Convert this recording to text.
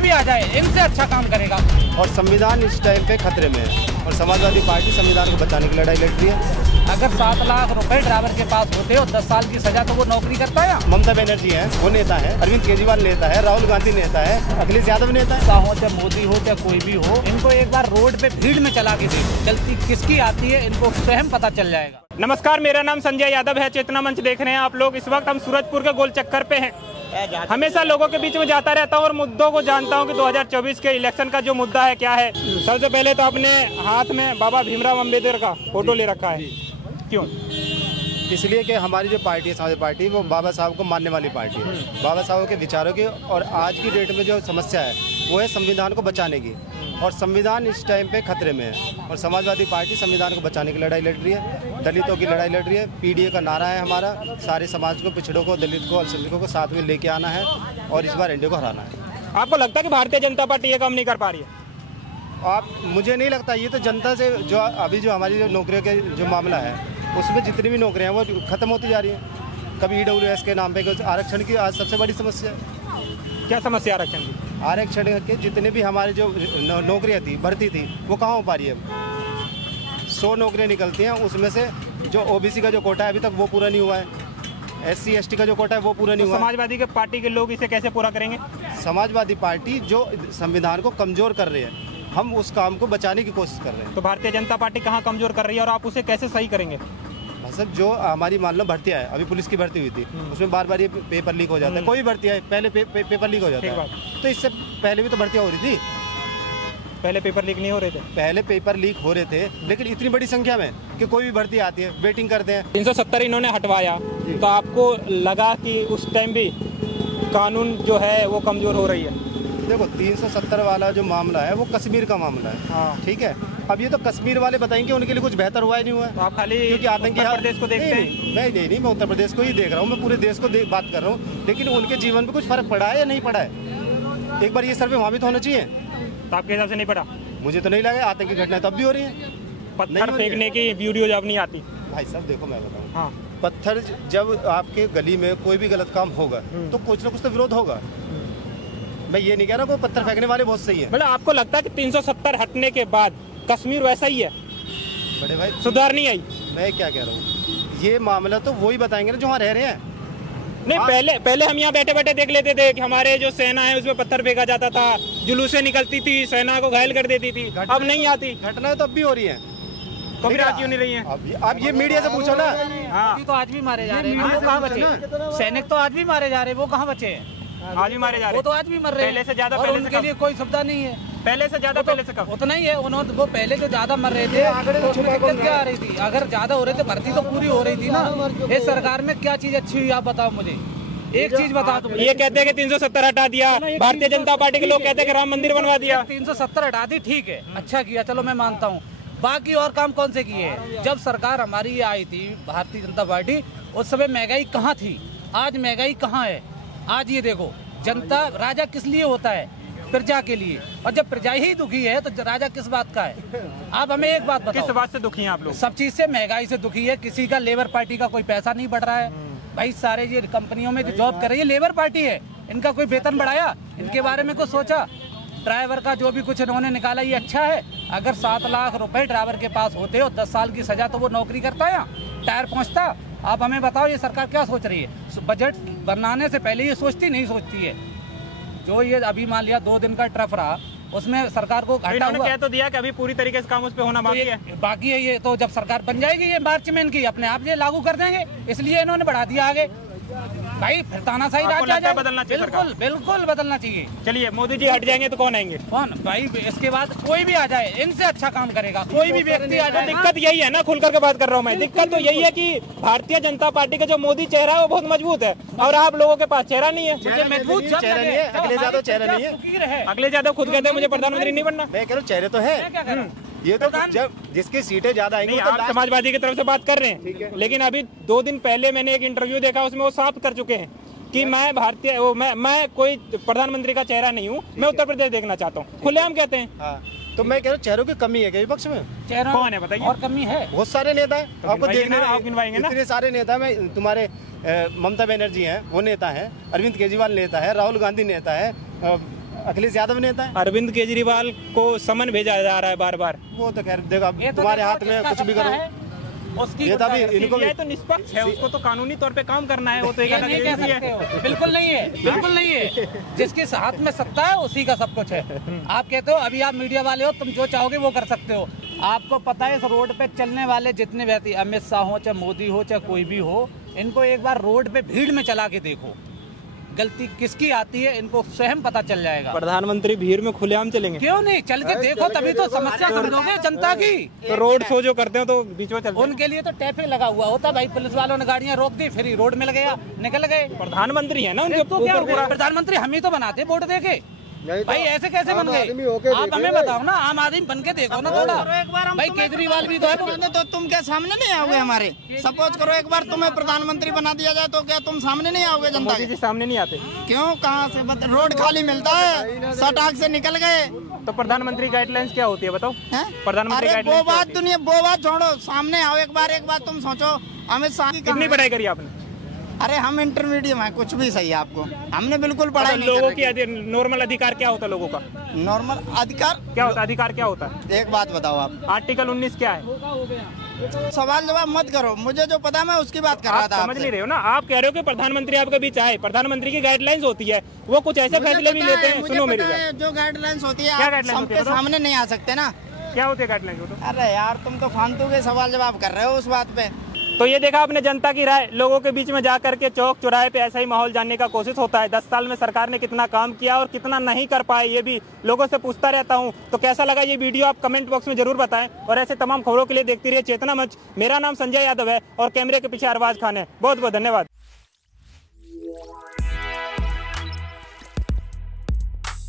कोई भी आ जाए इनसे अच्छा काम करेगा। और संविधान इस टाइम पे खतरे में है और समाजवादी पार्टी संविधान को बचाने की लड़ाई लड़ रही है। अगर 7 लाख रुपए ड्राइवर के पास होते और 10 साल की सजा तो वो नौकरी करता है। ममता बनर्जी है वो नेता है, अरविंद केजरीवाल नेता है, राहुल गांधी नेता है, अखिलेश यादव नेता है। हो चाहे मोदी हो चाहे कोई भी हो, इनको एक बार रोड पे भीड़ में चला के देखो, गलती किसकी आती है इनको स्वयं पता चल जाएगा। नमस्कार, मेरा नाम संजय यादव है। चेतना मंच देख रहे हैं आप लोग। इस वक्त हम सूरजपुर के गोल चक्कर पे हैं। हमेशा लोगों के बीच में जाता रहता हूँ और मुद्दों को जानता हूँ कि 2024 के इलेक्शन का जो मुद्दा है क्या है। सबसे पहले तो आपने हाथ में बाबा भीमराव अम्बेडकर का फोटो ले रखा है, क्यों? इसलिए कि हमारी जो पार्टी है समाजवादी पार्टी, वो बाबा साहब को मानने वाली पार्टी है। बाबा साहब के विचारों की और आज की डेट में जो समस्या है वो है संविधान को बचाने की, और संविधान इस टाइम पे खतरे में है और समाजवादी पार्टी संविधान को बचाने की लड़ाई लड़ रही है, दलितों की लड़ाई लड़ रही है। पीडीए का नारा है हमारा, सारे समाज को, पिछड़ों को, दलित को, अल्पसंख्यकों को साथ में लेके आना है और इस बार एनडीए को हराना है। आपको लगता है कि भारतीय जनता पार्टी ये काम नहीं कर पा रही है? मुझे नहीं लगता। ये तो जनता से जो अभी जो हमारी जो नौकरियों के जो मामला है उसमें जितनी भी नौकरियां हैं वो खत्म होती जा रही हैं। कभी ईडब्ल्यूएस के नाम पे आरक्षण की आज सबसे बड़ी समस्या है। क्या समस्या आरक्षण की? आरक्षण के जितने भी हमारे जो नौकरियां थी, भर्ती थी, वो कहाँ हो पा रही है? 100 नौकरियां निकलती हैं, उसमें से जो ओबीसी का जो कोटा है अभी तक वो पूरा नहीं हुआ है, SC ST का जो कोटा है वो पूरा नहीं हुआ। समाजवादी के पार्टी के लोग इसे कैसे पूरा करेंगे? समाजवादी पार्टी जो संविधान को कमजोर कर रही है, हम उस काम को बचाने की कोशिश कर रहे हैं। तो भारतीय जनता पार्टी कहाँ कमजोर कर रही है और आप उसे कैसे सही करेंगे? मतलब जो हमारी मान लो भर्तियां है, अभी पुलिस की भर्ती हुई थी, उसमें बार बार ये पेपर लीक हो जाता है। कोई भी भर्ती है पहले पेपर लीक हो जाता है, तो इससे पहले भी तो भर्तियां हो रही थी। पहले पेपर लीक नहीं हो रहे थे? पहले पेपर लीक हो रहे थे, लेकिन इतनी बड़ी संख्या में कि कोई भी भर्ती आती है वेटिंग करते हैं। 370 इन्होंने हटवाया, तो आपको लगा कि उस टाइम भी कानून जो है वो कमजोर हो रही है? देखो 370 वाला जो मामला है वो कश्मीर का मामला है। हाँ। ठीक है, अब ये तो कश्मीर वाले बताएंगे उनके लिए कुछ बेहतर हुआ है नहीं हुआ है। तो आप खाली क्योंकि आतंकी उत्तर प्रदेश को देखते हैं? नहीं, मैं उत्तर प्रदेश को ही देख रहा हूँ, मैं पूरे देश को बात कर रहा हूँ। लेकिन उनके जीवन में कुछ फर्क पड़ा है या नहीं पड़ा है? एक बार ये सर्वे वहाँ भी तो होना चाहिए। तो आपके हिसाब से नहीं पड़ा? मुझे तो नहीं लगा। आतंकी घटनाएं तब भी हो रही है। पत्थर फेंकने की वीडियो जब नहीं आती? भाई साहब देखो मैं बताऊँ, हाँ, पत्थर जब आपके गली में कोई भी गलत काम होगा तो कुछ ना कुछ तो विरोध होगा। मैं ये नहीं कह रहा कोई पत्थर फेंकने वाले बहुत सही है। मतलब आपको लगता है कि 370 हटने के बाद कश्मीर वैसा ही है? बड़े भाई सुधार नहीं आई? मैं क्या कह रहा हूँ, ये मामला तो वही बताएंगे ना जो वहाँ रह रहे हैं। नहीं, पहले हम यहाँ बैठे बैठे देख लेते थे कि हमारे जो सेना है उसमें पत्थर फेंका जाता था, जुलूसें निकलती थी, सेना को घायल कर देती थी। अब नहीं आती घटनाएं तो अब भी हो रही है, तो फिर आज क्यों नहीं रही है? अब ये मीडिया से पूछो ना। हाँ, तो आज भी मारे जा रहे हैं, वो कहाँ बचे? सैनिक तो आज भी मारे जा रहे हैं, वो कहाँ बचे हैं? आज भी मारे जा रहे हैं। वो तो आज भी मर रहे हैं। पहले से ज्यादा, और पहले से उनके कम? लिए कोई सुविधा नहीं है। पहले से ज्यादा, पहले से कम? उतना ही है। उन्होंने वो पहले जो ज्यादा मर रहे थे तो उसमें दिक्कत क्या आ रही थी? अगर ज्यादा हो रहे थे भर्ती तो पूरी हो रही थी ना। इस सरकार में क्या चीज अच्छी हुई आप बताओ मुझे, एक चीज बता दो। ये कहते हैं कि 370 हटा दिया, भारतीय जनता पार्टी के लोग कहते हैं कि राम मंदिर बनवा दिया। 370 हटा दी, ठीक है, अच्छा किया, चलो मैं मानता हूँ। बाकी और काम कौन से किए हैं? जब सरकार हमारी ये आई थी भारतीय जनता पार्टी, उस समय महंगाई कहाँ थी? आज महंगाई कहाँ है? आज ये देखो, जनता, राजा किस लिए होता है? प्रजा के लिए। और जब प्रजा ही दुखी है तो राजा किस बात का है? आप हमें एक बात बताओ। किस बात से दुखी हैं आप लोग? सब चीज से, महंगाई से दुखी है। किसी का लेबर पार्टी का कोई पैसा नहीं बढ़ रहा है भाई। सारे ये कंपनियों में जो जॉब कर रही है लेबर पार्टी है, इनका कोई वेतन बढ़ाया? इनके बारे में कुछ सोचा? ड्राइवर का जो भी कुछ इन्होंने निकाला ये अच्छा है। अगर 7 लाख रुपए ड्राइवर के पास होते और 10 साल की सजा तो वो नौकरी करता है, टायर पहुंचता। आप हमें बताओ ये सरकार क्या सोच रही है? बजट बनाने से पहले ये सोचती नहीं सोचती है? जो ये अभी मान लिया 2 दिन का ट्रफ रहा, उसमें सरकार को घाटा हुआ। कह तो दिया कि अभी पूरी तरीके से काम उस पे होना बाकी है। बाकी है ये तो जब सरकार बन जाएगी ये मार्च में इनकी, अपने आप ये लागू कर देंगे, इसलिए इन्होंने बढ़ा दिया आगे। भाई फिर तानाशाही राज आ जाए। बदलना चाहिए, बिल्कुल बिल्कुल बदलना चाहिए। चलिए, मोदी जी हट जाएंगे तो कौन आएंगे? कौन भाई? इसके बाद कोई भी आ जाए इनसे अच्छा काम करेगा, कोई भी व्यक्ति आ जाए। दिक्कत यही है ना, खुल करके बात कर रहा हूँ मैं। दिक्कत तो यही है कि भारतीय जनता पार्टी का जो मोदी चेहरा है वो बहुत मजबूत है और आप लोगों के पास चेहरा नहीं है। मजबूत चेहरा नहीं है, अखिलेश यादव चेहरा नहीं है। अखिलेश यादव खुद कहते हैं मुझे प्रधानमंत्री नहीं बनना। मैं कह रहा हूँ चेहरे तो है। ये तो जब जिसकी सीटें ज्यादा आएंगी, आप समाजवादी की तरफ से बात कर रहे हैं, लेकिन अभी 2 दिन पहले मैंने एक इंटरव्यू देखा, उसमें वो साफ कर चुके हैं कि मैं भारतीय मैं कोई प्रधानमंत्री का चेहरा नहीं हूँ, मैं उत्तर प्रदेश देखना चाहता हूँ, खुलेआम कहते हैं। हाँ, तो मैं कह रहा हूँ चेहरों की कमी है क्या विपक्ष में? चेहरा कौन है बताइए? और कमी है, बहुत सारे नेता है। तो आपको देखने आप गिनवाएंगे ना? इतने सारे नेता, मैं तुम्हारे ममता बनर्जी हैं वो नेता है, अरविंद केजरीवाल नेता है, राहुल गांधी नेता है, अखिलेश यादव नेता है। अरविंद केजरीवाल को समन भेजा जा रहा है बार बार। वो तो खैर देखो, ये तो तुम्हारे देखो, हाथ में जिसका कुछ भी सत्ता करो, है, उसकी ये तभी इनको CBI तो निष्पक्ष है, उसको तो कानूनी तौर पे काम करना है, वो तो एक ये अलग नहीं कह एजेंसी सकते है। हो, बिल्कुल नहीं है, बिल्कुल नहीं है। जिसके हाथ में सत्ता है उसी का सब कुछ है। आप कहते हो अभी आप मीडिया वाले हो, तुम जो चाहोगे वो कर सकते हो। आपको पता है इस रोड पे चलने वाले जितने व्यक्ति, अमित शाह हो चाहे मोदी हो चाहे कोई भी हो, इनको एक बार रोड पे भीड़ में चला के देखो, गलती किसकी आती है इनको स्वयं पता चल जाएगा। प्रधानमंत्री भीड़ में खुलेआम चलेंगे? क्यों नहीं, चल के देखो तभी तो समस्या समझोगे जनता की। तो रोड शो जो करते हो तो बीच में चलते हैं। उनके लिए तो टैफिक लगा हुआ होता भाई, पुलिस वालों ने गाड़ियां रोक दी, फिर रोड में लगे, निकल गए। प्रधानमंत्री है ना उनके तो क्या ऊपर पूरा। प्रधानमंत्री हम ही तो बनाते वोट दे के भाई, ऐसे कैसे बन गए? आप हमें बताओ ना, आम आदमी बन के देखो ना थोड़ा। भाई केजरीवाल भी तो है, तो तुम क्या सामने नहीं आओगे हमारे? सपोज करो एक बार तुम्हें प्रधानमंत्री बना दिया जाए तो क्या तुम सामने नहीं आओगे जनता मोदी के? जी सामने नहीं आते क्यों, कहाँ से रोड खाली मिलता है, सटाक से निकल गए तो प्रधानमंत्री गाइडलाइंस क्या होती है बताओ? हैं? प्रधानमंत्री अरे गाइडलाइंस वो बात छोड़ो, सामने आओ एक बार तुम सोचो अमित शाह की कितनी पढ़ाई करी आपने? अरे हम इंटरमीडिएट हैं, कुछ भी सही है आपको, हमने बिल्कुल पढ़ाई नहीं लोगों कर की नॉर्मल अधिकार क्या होता है लोगों का? रखी। नॉर्मल अधिकार क्या होता है? अधिकार क्या होता है? एक बात बताओ आप, आर्टिकल 19 क्या है? सवाल जवाब मत करो, मुझे जो पता मैं उसकी बात कर रहा आप था समझ आपसे। नहीं रहे हो ना, आप कह रहे हो कि प्रधानमंत्री आपके बीच आए, प्रधानमंत्री की गाइडलाइंस होती है, वो कुछ ऐसे फैसले भी लेते हैं। सुनो मेरी बात, जो गाइडलाइंस होती है क्या आप guidelines होती है सबके बताओ? सामने नहीं आ सकते ना। क्या होती है गाइडलाइंस? तो अरे यार तुम तो फालतू के सवाल जवाब कर रहे हो उस बात पे। तो ये देखा आपने जनता की राय, लोगों के बीच में जा करके चौक चौराहे पे ऐसा ही माहौल जानने का कोशिश होता है। 10 साल में सरकार ने कितना काम किया और कितना नहीं कर पाए, ये भी लोगों से पूछता रहता हूं। तो कैसा लगा ये वीडियो आप कमेंट बॉक्स में जरूर बताएं, और ऐसे तमाम खबरों के लिए देखती रहिए चेतना मंच। मेरा नाम संजय यादव है और कैमरे के पीछे अरबाज खान है। बहुत बहुत धन्यवाद।